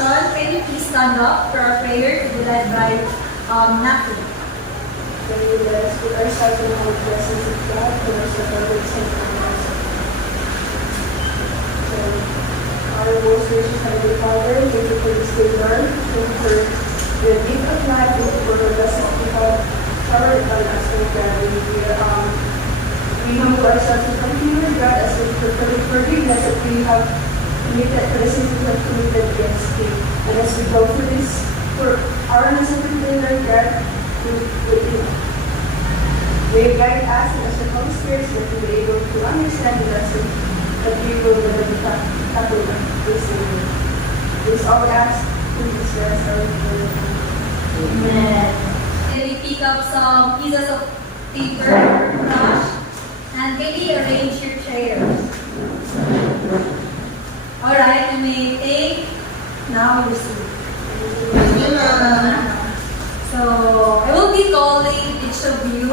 discussion, can you please stand up for our prayer to be led by Nafi? Can we let us put ourselves in the presence of God for our supporters and friends? So, our most gracious Heavenly Father, thank you for this day, Lord. Thank you for the gift of life, thank you for the blessings that you have showered on us, Lord God. We humble ourselves in front of you, Lord God, as we forgiveness that we have committed, for the sins we have committed against you. And as we go through this, for our lesson today, Lord God, we guide us and as the Holy Spirit so that we be able to understand the lesson that we will never be tackling this evening. This all we ask in Jesus Christ our Lord. Amen. Can we pick up some pieces of paper, brush, and maybe arrange your chairs? Alright, you may take, now receive. So, I will be calling each of you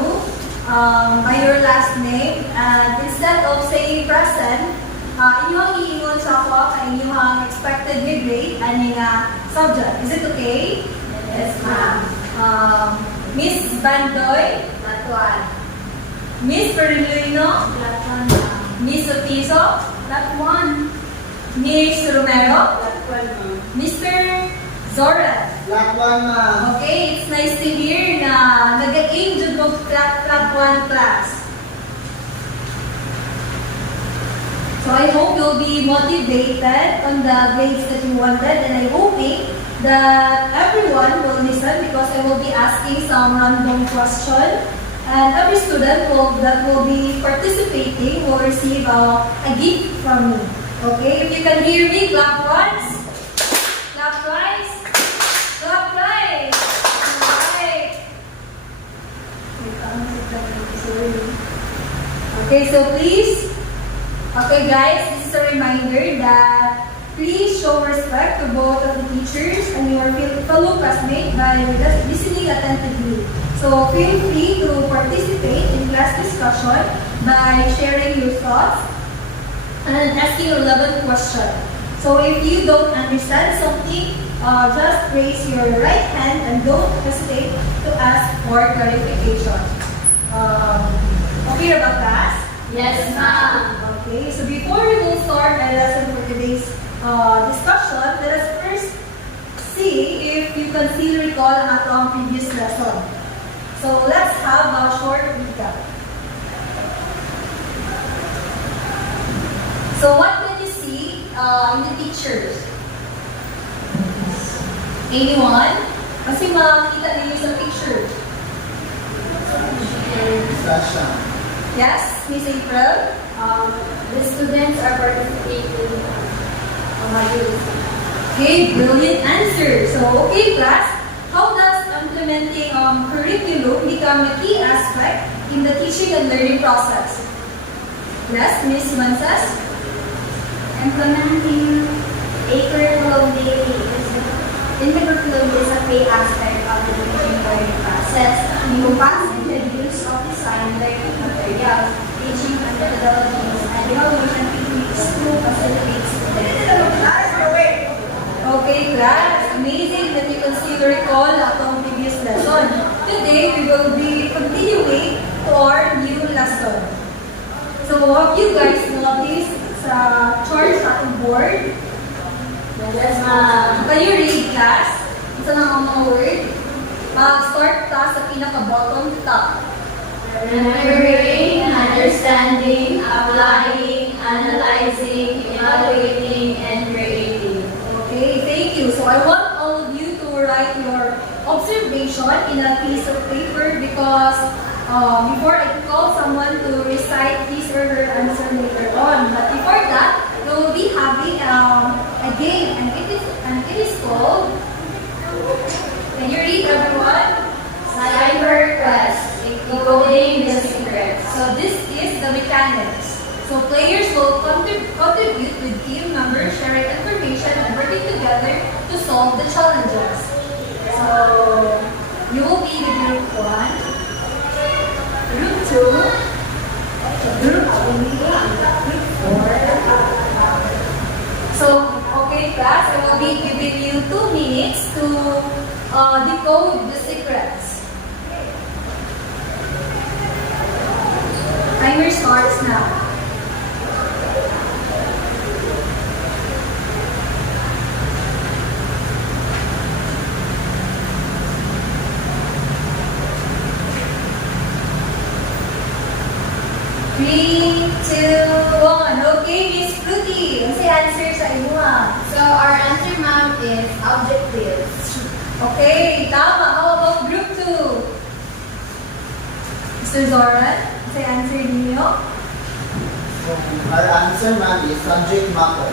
by your last name, and instead of saying present, inyong iingon sa ako ang inyong expected grade and subject. Is it okay? Yes, ma'am. Miss Bandoy? Latuan. Miss Perilino? Latuan. Miss Otiso? Latuan. Miss Romero? Latuan, ma'am. Mr. Zoran? Lakwan, ma'am. Okay, it's nice to hear na nag-aim dyan mo Latuan class. So I hope you'll be motivated on the grades that you wanted, and I'm hoping that everyone will listen because I will be asking some random question, and every student that will be participating will receive a gift from me. Okay, if you can hear me, clap once, clap twice, clap thrice. Alright. Okay, so please. Okay guys, this is a reminder that please show respect to both of the teachers and your fellow classmates by listening attentively. So feel free to participate in class discussion by sharing your thoughts and asking relevant questions. So if you don't understand something, just raise your right hand and don't hesitate to ask for clarification. Okay about class? Yes, ma'am. Okay, so before we will start our lesson for today's discussion, let us first see if you can still recall our previous lesson. So let's have a short recap. So what can you see in the pictures? Anyone? Kasi makikita ninyo sa picture. Sasha. Yes, Miss April? The students are participating on my unit. Okay, brilliant answer. So, okay class, how does implementing curriculum become a key aspect in the teaching and learning process? Yes, Miss Mansas? Implementing a curriculum daily in the curriculum is a key aspect of the teaching and learning process. Encompassing the use of design learning materials, teaching methodologies, and evaluation techniques to facilitate students. Okay class, amazing that you can still recall our previous lesson. Today, we will be continuing to our new lesson. So, have you guys noticed sa chart sa ating board? Yes, ma'am. Can you read class? Isa lang ang mga word. Start ta sa pinaka-bottom top. Remembering, understanding, applying, analyzing, evaluating, and creating. Okay, thank you. So I want all of you to write your observation in a piece of paper because before I call someone to recite his or her answer later on. But before that, we will be having a game, and it is called. Can you read, everyone? Cyber Quest, decoding the secrets. So this is the mechanics. So players will contribute with team members sharing information and working together to solve the challenges. So you will be the group 1, group 2, group 3, group 4. So okay class, I will be giving give you 2 minutes to decode the secrets. Timer starts now. Three, two, one. Okay, Miss Fruity. Ano sa answer sa iyo ha? So our answer, ma'am, is objectives. Okay, tama. How about group 2? Mr. Zoran, ano sa answer niyo? So, our answer, ma'am, is subject matter.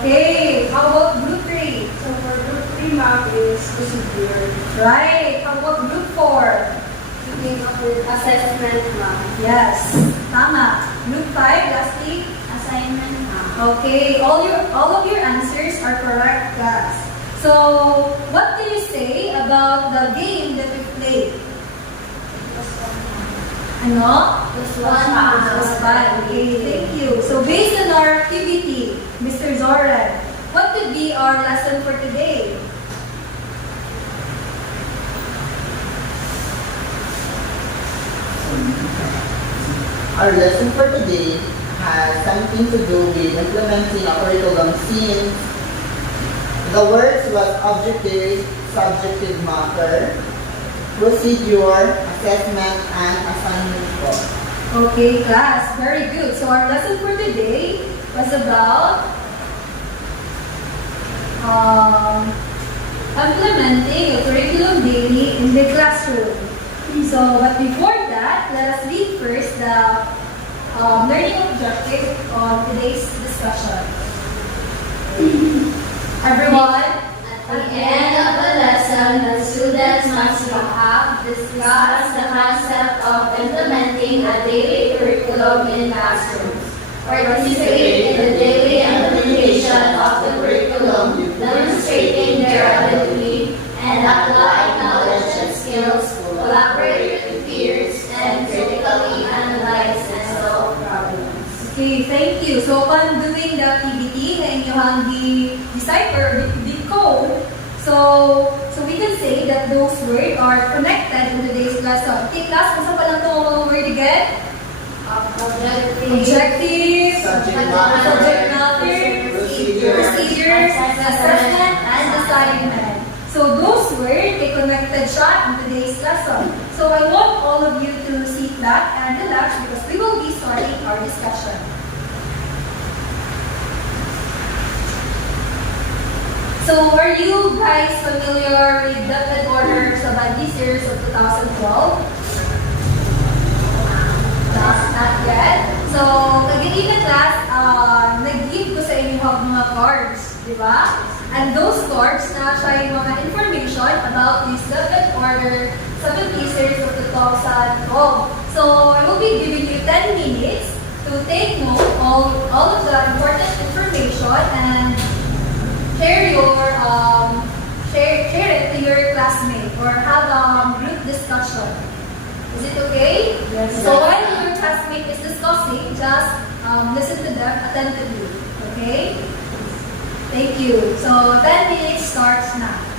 Okay, how about group 3? So for group 3, ma'am, is procedure. Right. How about group 4? Keeping up with assessment, ma'am. Yes, tama. Group 5, lastly. Assignment, ma'am. Okay, all of your answers are correct, guys. So, what do you say about the game that we played? Ano? This one, ma'am. That was fun. Okay, thank you. So, based on our activity, Mr. Zoran, what could be our lesson for today? Our lesson for today has something to do with implementing a curriculum since the words was objective, subjective matter, procedure, assessment, and assignment po. Okay, class. Very good. So, our lesson for today was about implementing a curriculum daily in the classroom. So, but before that, let us read first the learning objective on today's discussion. Everyone, At the end of the lesson, the students must have discussed the concept of implementing a daily curriculum in classrooms, participate in the daily implementation of the curriculum, demonstrating their ability, and apply knowledge and skills, collaborate with peers, and critically analyze and solve problems. okay, thank you. So, upon doing the activity na inyong decipher, decode, so we can say that those words are connected in today's lesson. Okay, class, kung saan pa lang ito mga word again? Objective, Subject matter, subject matter, procedure, assessment, and assignment. So those words, they connected siya in today's lesson. So I want all of you to sit back and relax because we will be starting our discussion. So are you guys familiar with the method order sa Bandi series of 2012? Not yet. So, kagiging class, nag-give ko sa inyo mga cards, di ba? And those cards na siya yung mga information about this method order sa Bandi series of 2012. So, I will be giving you 10 minutes to take note of all of the important information and share it to your classmate or have a group discussion. Is it okay? Yes. So while your classmate is discussing, just listen to them attentively. Okay? Thank you. So 10 minutes starts now.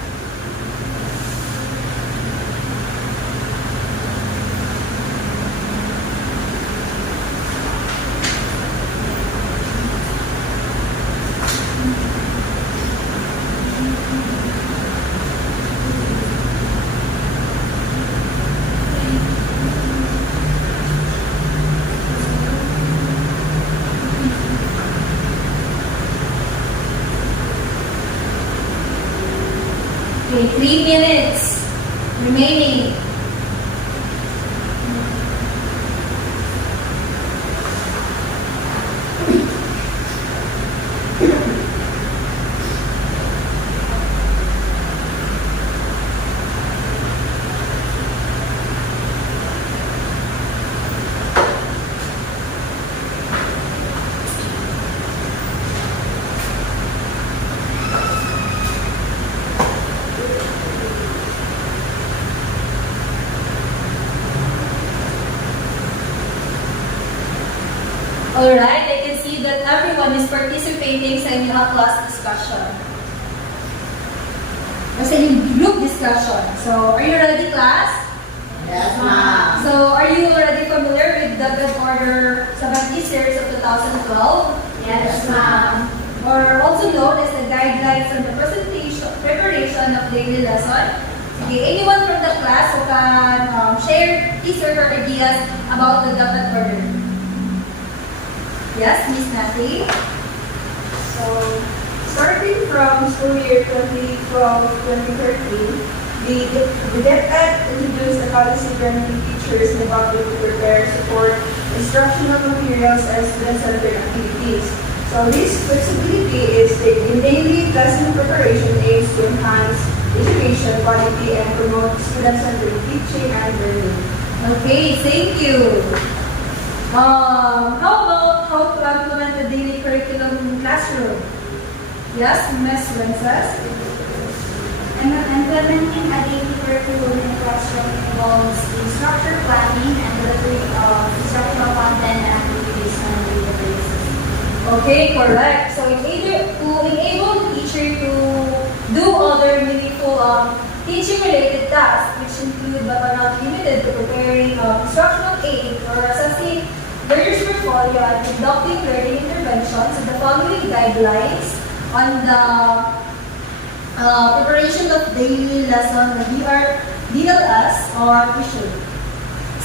Okay, 3 minutes remaining. Alright, I can see that everyone is participating sa inyong class discussion. Kasi yung group discussion. So, are you ready, class? Yes, ma'am. So, are you already familiar with the Good Order 70 series of 2012? Yes, ma'am. Or also known as the guidelines on the preparation of daily lesson. Okay, anyone from the class who can share his or her ideas about the Dapat Order? Yes, Miss Natalie? So, starting from school year 2012-2013, the DepEd introduced the policy granting teachers and the public to prepare, support, instructional materials, and student-centered activities. So this flexibility is in daily lesson preparation aims to enhance education quality and promote student-centered teaching and learning. Okay, thank you. How about how to implement the daily curriculum in classroom? Yes, Ms. Wences? Implementing a daily curriculum in the classroom involves the structure planning and delivery of instructional content and activities on a daily basis. Okay, correct. So to enable the teacher to do other meaningful teaching-related tasks, which include but are not limited to preparing instructional aid or assessing learners' portfolio and conducting learning interventions, the following guidelines on the preparation of daily lesson, the DLS, are issued.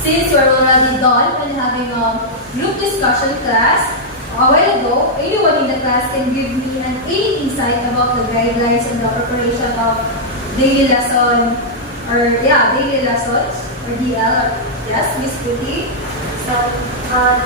Since we're already done and having a group discussion class, a while ago, anyone in the class can give me any insight about the guidelines and the preparation of daily lesson, daily lessons, or DL. Yes, Miss Kitty? So,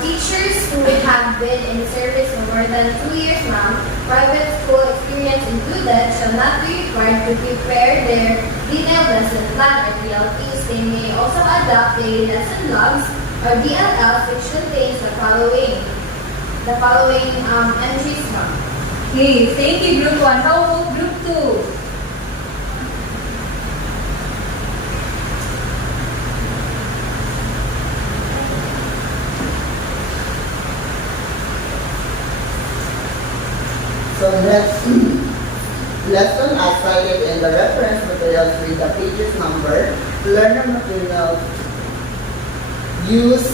teachers who have been in service for more than 2 years now, private school experience included, shall not be required to prepare their detailed lesson plan or DLPs. They may also adopt daily lesson logs or DLLs, which contains the following entries from. Okay, thank you, Group 1. How about Group 2? So next lesson as cited in the reference materials with the pages number, learner materials used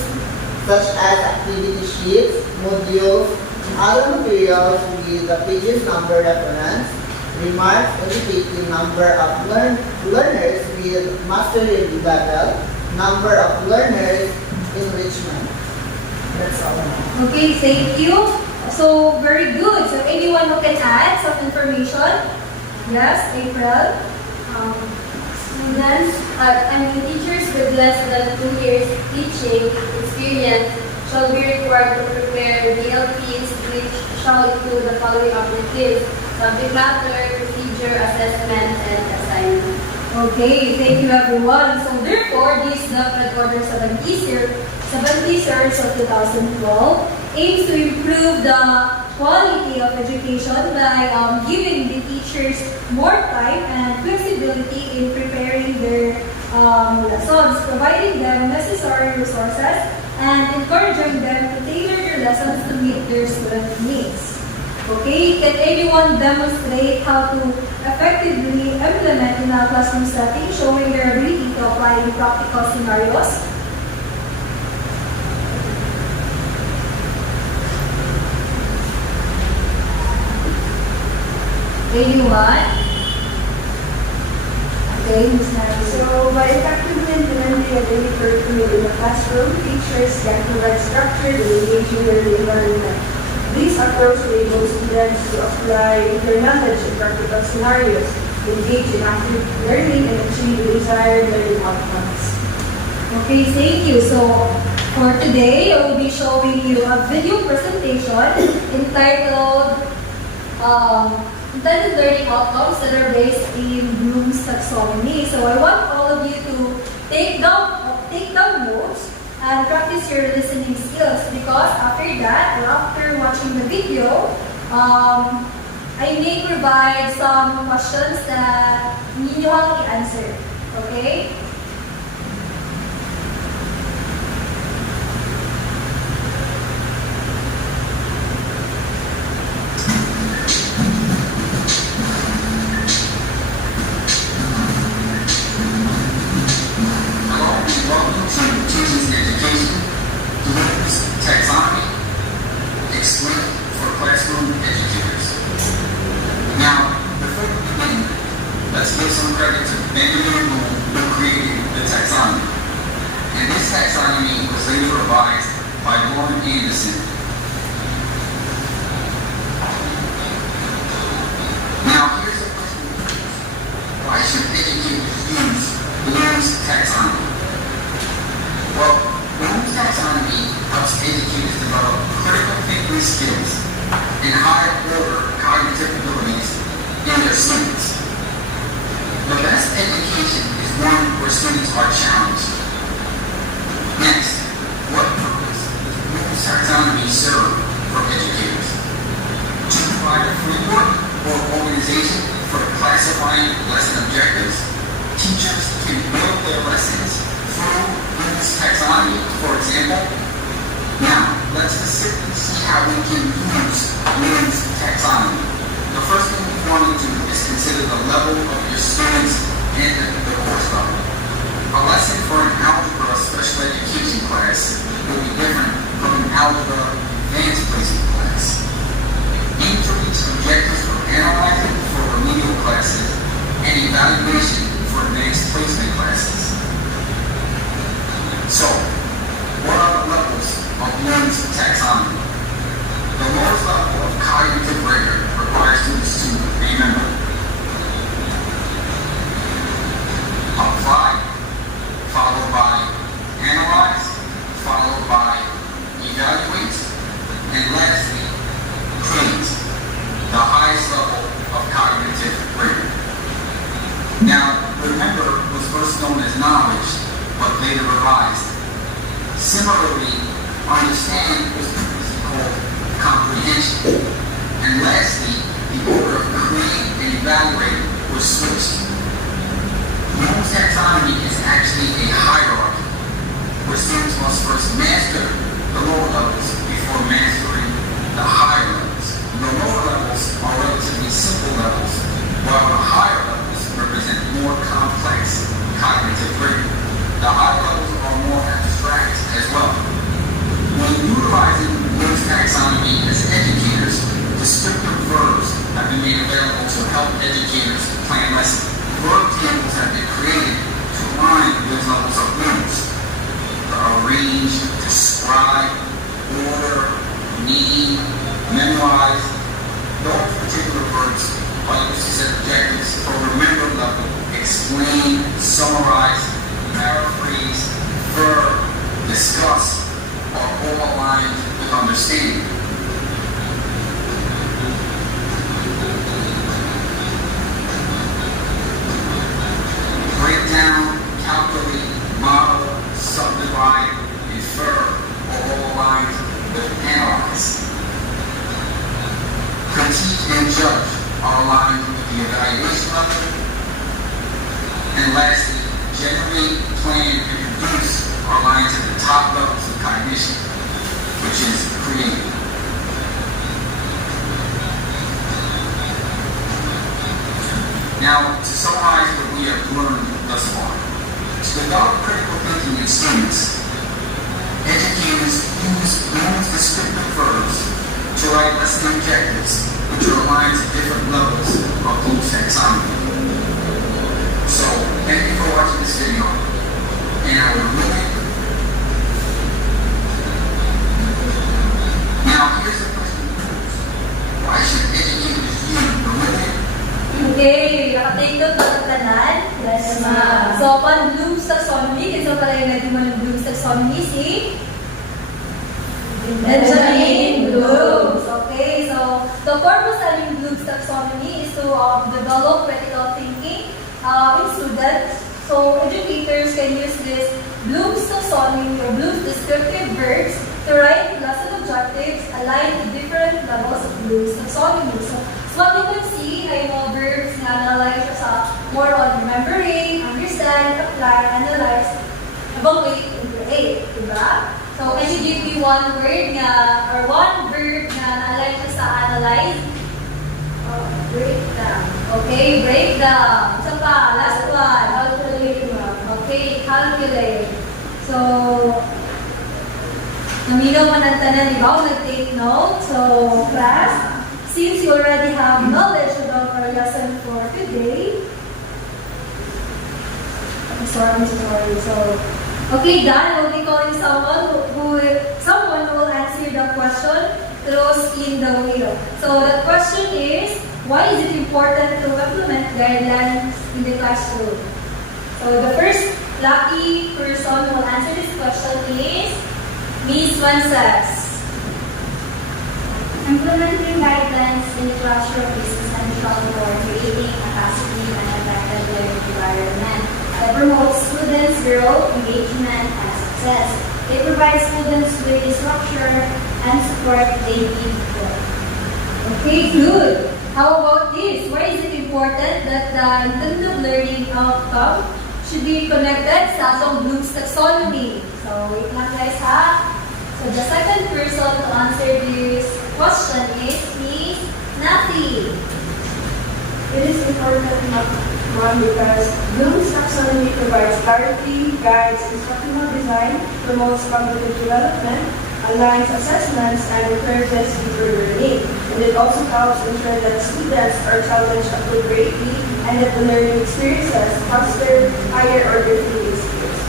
such as activity sheets, modules, other materials with the pages number reference, remarks indicating number of learners with mastery level, number of learners enrichment. That's all now. Okay, thank you. So, very good. So, anyone who can add some information? Yes, April? Teachers with less than 2 years teaching experience shall be required to prepare DLPs, which shall include the following objectives: subject matter, procedure, assessment, and assignment. Okay, thank you everyone. So therefore, this Dapat Order 70 series of 2012 aims to improve the quality of education by giving the teachers more time and flexibility in preparing their lessons, providing them necessary resources, and encouraging them to tailor their lessons to meet their student needs. Okay, can anyone demonstrate how to effectively implement in a classroom setting, showing their ability to apply in practical scenarios? Anyone? Okay, Ms. Nari. So, by effectively implementing a daily curriculum in the classroom, teachers can provide structured and engaging learning environment. This approach enables students to apply their knowledge in practical scenarios, engage in active learning, and achieve the desired learning outcomes. Okay, thank you. So, for today, I will be showing you a video presentation entitled Learning Outcomes that are based in Bloom's taxonomy. So, I want all of you to take down notes and practice your listening skills, because after that, or after watching the video, I may provide some questions that you have to answer. Okay? by Lauren Anderson. Now, here's a question. Why should educators use Bloom's taxonomy? Well, Bloom's taxonomy helps educators develop critical thinking skills and higher order cognitive abilities in their students. The best education is one where students are challenged. Next, what purpose does Bloom's taxonomy serve for educators? To provide a framework or organization for classifying lesson objectives. Teachers can build their lessons through Bloom's taxonomy, for example. Now, let's specifically see how we can use Bloom's taxonomy. The first thing we want to do is consider the level of your students in the course level. A lesson for an algebra special education class will be different from an algebra advanced placement class. Aim to reach objectives for analyzing for remedial classes and evaluation for advanced placement classes. So, what are the levels of Bloom's taxonomy? The lowest level of cognitive rigor requires students to remember, apply, followed by analyze, followed by evaluate, and lastly, create, the highest level of cognitive rigor. Now, remember was first known as knowledge, but later revised. Similarly, understand was previously called comprehension. And lastly, the order of create and evaluate was switched. Bloom's taxonomy is actually a hierarchy, where students must first master the lower levels before mastering the higher levels. The lower levels are relatively simple levels, while the higher levels represent more complex cognitive rigor. The higher levels are more abstract as well. When utilizing Bloom's taxonomy as educators, descriptive verbs have been made available to help educators plan lessons. Verb tables have been created to align with levels of Bloom's. Arrange, describe, order, need, memorize. Those particular verbs are used to set objectives for remember level, explain, summarize, paraphrase, verb, discuss, are all aligned with understanding. Break down, calculate, model, subdivide, infer, are all aligned with analyze. Critique and judge are aligned with the evaluation level. And lastly, generate, plan, and produce are aligned to the top levels of cognition, which is creative. Now, to summarize what we have learned thus far, to develop critical thinking in students, educators use Bloom's descriptive verbs to write lesson objectives, which are aligned to different levels of Bloom's taxonomy. So, thank you for watching this video, and I will remove it. Now, here's the question. Why should educators use Bloom's? Okay, nakatake doon tanan. Yes, ma'am. So, upon Bloom's taxonomy, kinsa pala yung nagdimo ng Bloom's taxonomy? Si Benjamin Bloom. Okay, so the purpose of Bloom's taxonomy is to develop critical thinking in students. So, educators can use this Bloom's taxonomy or Bloom's descriptive verbs to write lesson objectives aligned to different levels of Bloom's taxonomy. So, what you can see ay mga verbs na analyze sa more on remembering, understand, apply, analyze, evaluate, and create. Diba? So, can you give me one word nga, or one verb na analyze sa analyze? Break down. Okay, break down. Isa pa, last one. Calculate, ma'am. Okay, calculate. So, naminaw man ang tanan, di ba? Nag-take note. So, class, since you already have knowledge about our lesson for today, I'm sorry. So, okay, Dan, we'll be calling someone through spin the wheel. So the question is, why is it important to implement guidelines in the classroom? So the first lucky person who will answer this question is Miss Wansas. Implementing guidelines in the classroom is essential for creating a positive and effective learning environment that promotes students' growth, engagement, and success. They provide students with the structure and support they need for. Okay, good. How about this? Why is it important that the intended learning outcome should be connected sa atong Bloom's taxonomy? So, wait lang guys ha. So, the second person to answer this question is Miss Nafi. It is important one because Bloom's taxonomy provides clarity, guides instructional design, promotes cognitive development, aligns assessments, and encourages deeper learning. And it also helps ensure that students are challenged appropriately and that the learning experiences foster higher order thinking skills.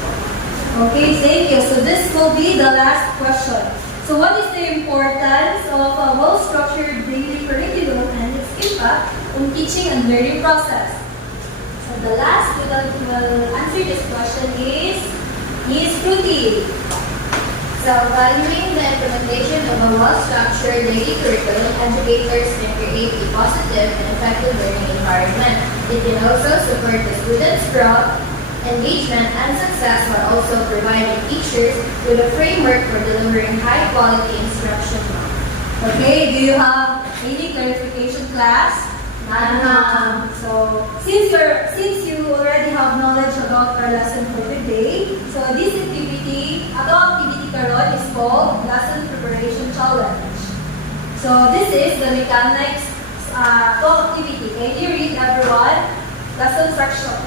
Okay, thank you. So, this will be the last question. So, what is the importance of a well-structured daily curriculum and its impact on teaching and learning process? So, the last will answer this question is Miss Fruity. So, valuing the implementation of a well-structured daily curriculum, educators can create a positive and effective learning environment. It can also support the students' growth, engagement, and success while also providing teachers with a framework for delivering high-quality instruction. Okay, do you have any clarification class? So, since you already have knowledge about our lesson for today, so this activity, karon is called Lesson Preparation Challenge. So, this is the mechanics activity. Can you read everyone? Lesson selection.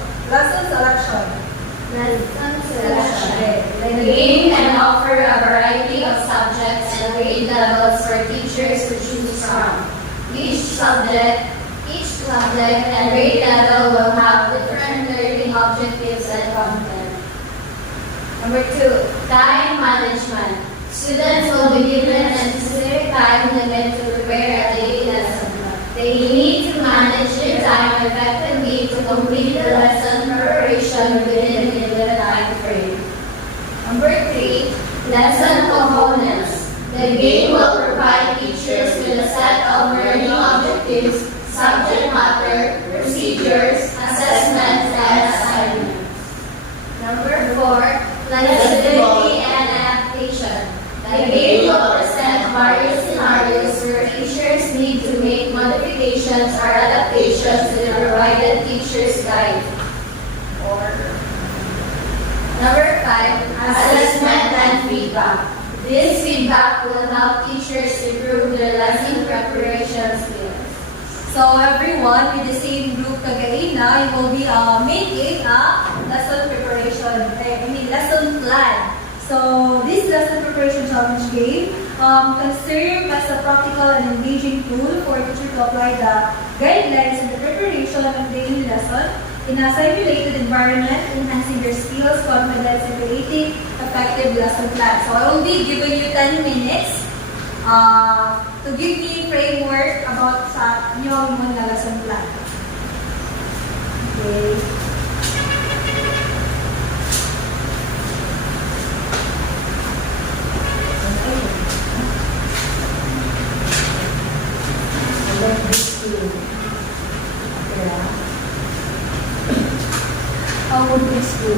The game can offer a variety of subjects and grade levels for teachers to choose from. Each subject and grade level will have different learning objectives and content. Number 2, time management. Students will be given a specific time limit to prepare a daily lesson. They need to manage their time effectively to complete the lesson preparation within a given time frame. Number 3, lesson components. The game will provide teachers with a set of learning objectives, subject matter, procedures, assessments, and assignments. Number 4, flexibility and adaptation. The game will present various scenarios where teachers need to make modifications or adaptations to the provided teacher's guide. Number 5, assessment and feedback. This feedback will help teachers improve their lesson preparation skills. So everyone with the same group kagaina, you will be making a lesson lesson plan. So this lesson preparation challenge game can serve as a practical and engaging tool for teachers to apply the guidelines in the preparation of daily lesson in a simulated environment, enhancing their skills, confidence, and creating effective lesson plans. So I will be giving you 10 minutes to give me framework about sa inyong mga lesson plan. Okay. How would this do?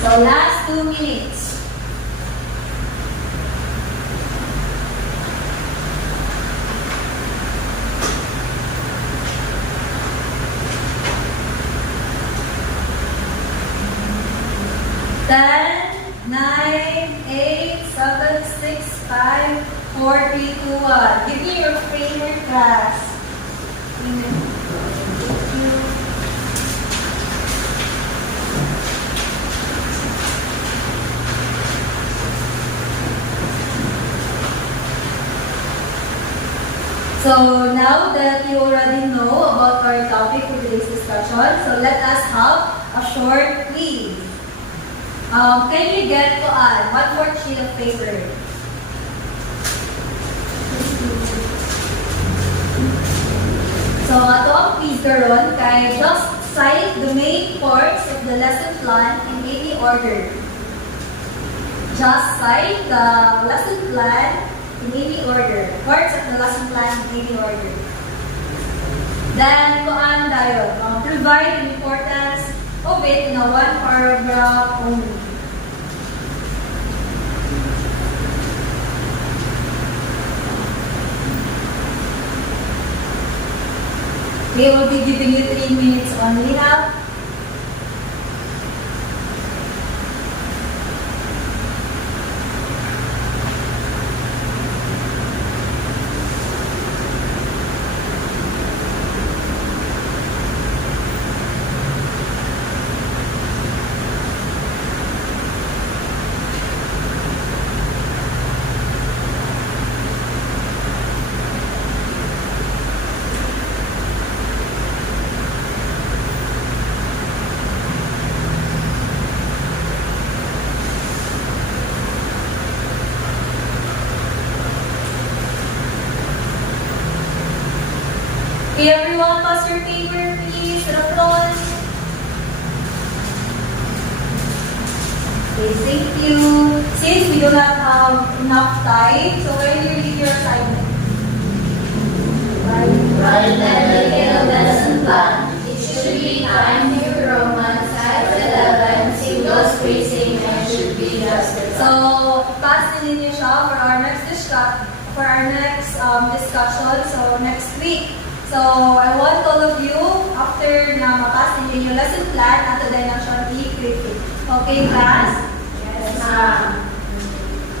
So last 2 minutes. Ten, 9, 8, 7, 6, 5, 4, 3, 2, 1. Give me your framework class. So now that you already know about our topic for today's discussion, so let us have a short quiz. Can you get to add 1/4 sheet of paper? So ato ang quiz karon kay just cite the main parts of the lesson plan in any order. Just cite the lesson plan in any order. Parts of the lesson plan in any order. Then, kuan dayon, provide the importance of it in a one paragraph only. We will be giving you 3 minutes only now. Okay, everyone, pass your paper, please, to the front. Okay, thank you. Since we do not have enough time, so when you read your assignment? Write the detailed lesson plan. It should be timed New Roman size 11, single spacing, and should be justified. So, pass din ninyo siya for our next discussion. So, next week. So, I want all of you, after na mapas ninyo yung lesson plan, ato din na siya i-critique. Okay, class? Yes, ma'am.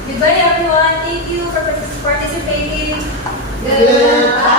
Goodbye, everyone. Thank you for participating. Goodbye.